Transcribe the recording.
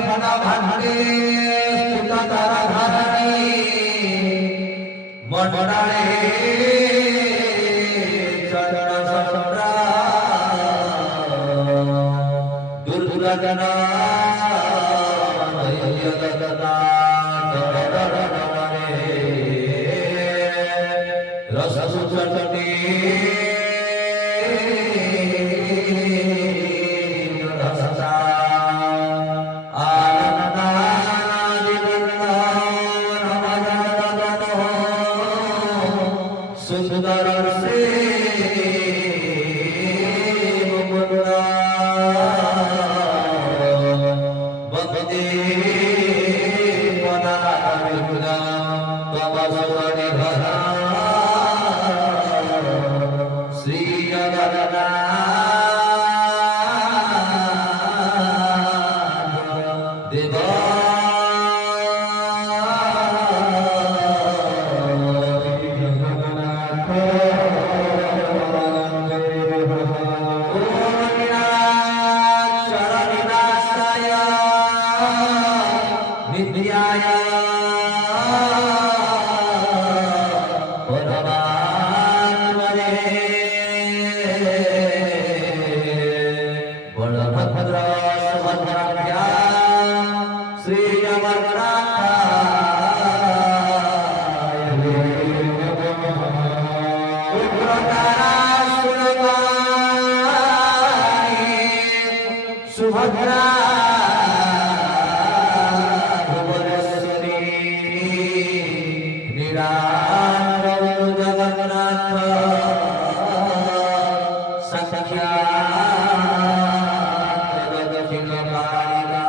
भना भांडे सुतारा धारणी मंडाळे चरण संप्रा दुर्गना जगदा रस सुचटनी सुंदर से मुकुंदा भक्ति मना विघ्न तमसवनि भरा श्री जगन्नाथ देवा नित्याय परमात्मने बलभद्र सुभद्राभ्या श्री जगन्नाथाय उग्रतारा सुभद्रा जगन्नाथ सख्या दक्षिण कालिका